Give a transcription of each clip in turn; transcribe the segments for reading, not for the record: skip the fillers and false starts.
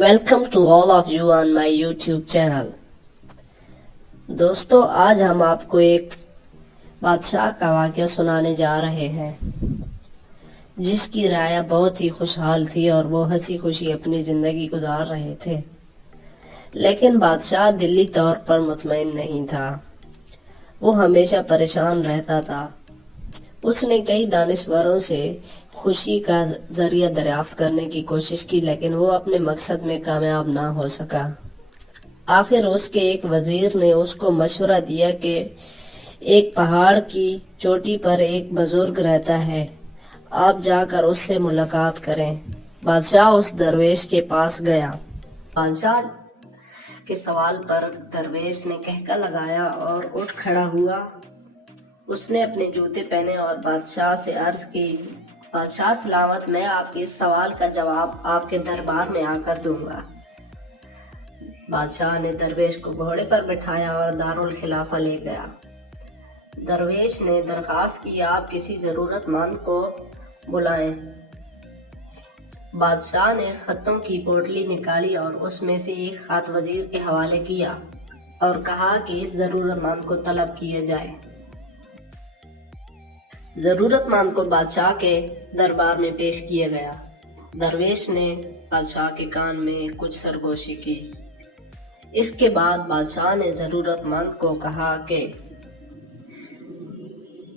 Welcome to all of you on my YouTube channel. दोस्तों, आज हम आपको एक बादशाह का वाक़या सुनाने जा रहे हैं जिसकी राया बहुत ही खुशहाल थी और वो हंसी खुशी अपनी जिंदगी गुजार रहे थे। लेकिन बादशाह दिली तौर पर मुतमईन नहीं था। वो हमेशा परेशान रहता था। उसने कई दानिशवरों से खुशी का जरिया दरियाफ्त करने की कोशिश की, लेकिन वो अपने मकसद में कामयाब ना हो सका। आखिर उसके एक वजीर ने उसको मशवरा दिया कि एक पहाड़ की चोटी पर एक बुजुर्ग रहता है, आप जाकर उससे मुलाकात करें। बादशाह उस दरवेश के पास गया। बादशाह के सवाल पर दरवेश ने कहका लगाया और उठ खड़ा हुआ। उसने अपने जूते पहने और बादशाह से अर्ज की, बादशाह सलामत, मैं आपके इस सवाल का जवाब आपके दरबार में आकर दूंगा। बादशाह ने दरवेश को घोड़े पर बिठाया और दारुल खिलाफा ले गया। दरवेश ने दरखास्त की, आप किसी जरूरतमंद को बुलाएं। बादशाह ने खतों की पोटली निकाली और उसमें से एक खत वजीर के हवाले किया और कहा कि इस जरूरतमंद को तलब किया जाए। जरूरतमंद को बादशाह के दरबार में पेश किया गया। दरवेश ने बादशाह के कान में कुछ सरगोशी की। इसके बाद बादशाह ने जरूरतमंद को कहा कि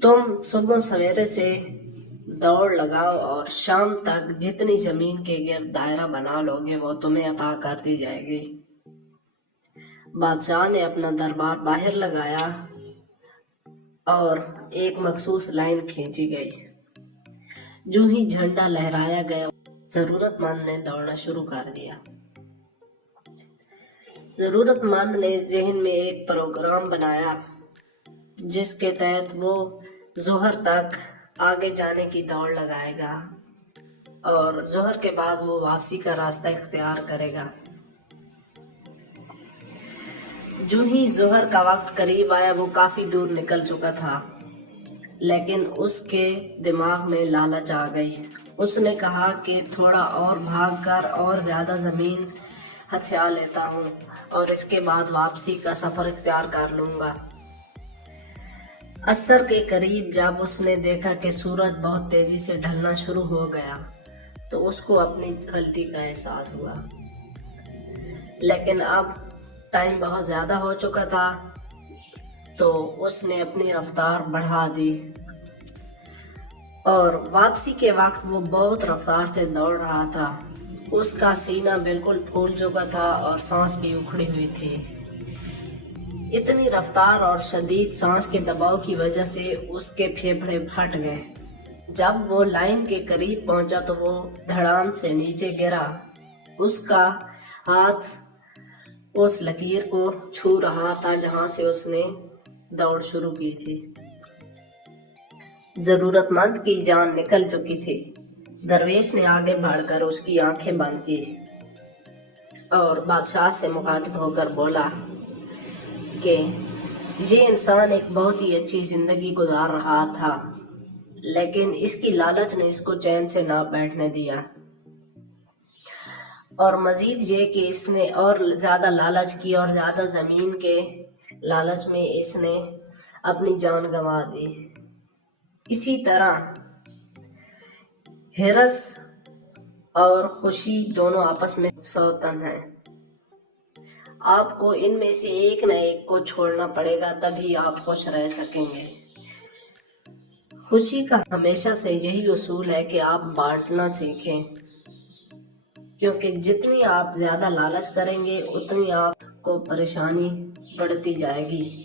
तुम सुबह सवेरे से दौड़ लगाओ और शाम तक जितनी जमीन के गिर्द दायरा बना लोगे वो तुम्हें अता कर दी जाएगी। बादशाह ने अपना दरबार बाहर लगाया और एक मखसूस लाइन खींची गई। जो ही झंडा लहराया गया, जरूरतमंद ने दौड़ना शुरू कर दिया। जरूरतमंद ने जहन में एक प्रोग्राम बनाया जिसके तहत वो जोहर तक आगे जाने की दौड़ लगाएगा और जोहर के बाद वो वापसी का रास्ता इख्तियार करेगा। जो ही जोहर का वक्त करीब आया, वो काफी दूर निकल चुका था, लेकिन उसके दिमाग में लालच आ गई। उसने कहा कि थोड़ा और भागकर और ज्यादा जमीन हथिया लेता हूँ और इसके बाद वापसी का सफर इख्तियार कर लूंगा। असर के करीब जब उसने देखा कि सूरज बहुत तेजी से ढलना शुरू हो गया, तो उसको अपनी गलती का एहसास हुआ। लेकिन अब टाइम बहुत ज्यादा हो चुका था, तो उसने अपनी रफ्तार बढ़ा दी और वापसी के वक्त वो बहुत रफ्तार से दौड़ रहा था। उसका सीना बिल्कुल फूल चुका था और सांस भी उखड़ी हुई थी। इतनी रफ्तार और शदीद सांस के दबाव की वजह से उसके फेफड़े फट गए। जब वो लाइन के करीब पहुंचा तो वो धड़ाम से नीचे गिरा। उसका हाथ उस लकीर को छू रहा था जहां से उसने दौड़ शुरू की थी। जरूरतमंद की जान निकल चुकी थी। दरवेश ने आगे बढ़कर उसकी आंखें बंद की और बादशाह से मुखातिब होकर बोला कि ये इंसान एक बहुत ही अच्छी जिंदगी गुजार रहा था, लेकिन इसकी लालच ने इसको चैन से ना बैठने दिया और मजीद ये कि इसने और ज्यादा लालच की और ज्यादा जमीन के लालच में इसने अपनी जान गंवा दी। इसी तरह हिरस और खुशी दोनों आपस में सौतन हैं। आपको इनमें से एक न एक को छोड़ना पड़ेगा, तभी आप खुश रह सकेंगे। खुशी का हमेशा से यही उसूल है कि आप बांटना सीखें, क्योंकि जितनी आप ज्यादा लालच करेंगे उतनी आपको परेशानी बढ़ती जाएगी।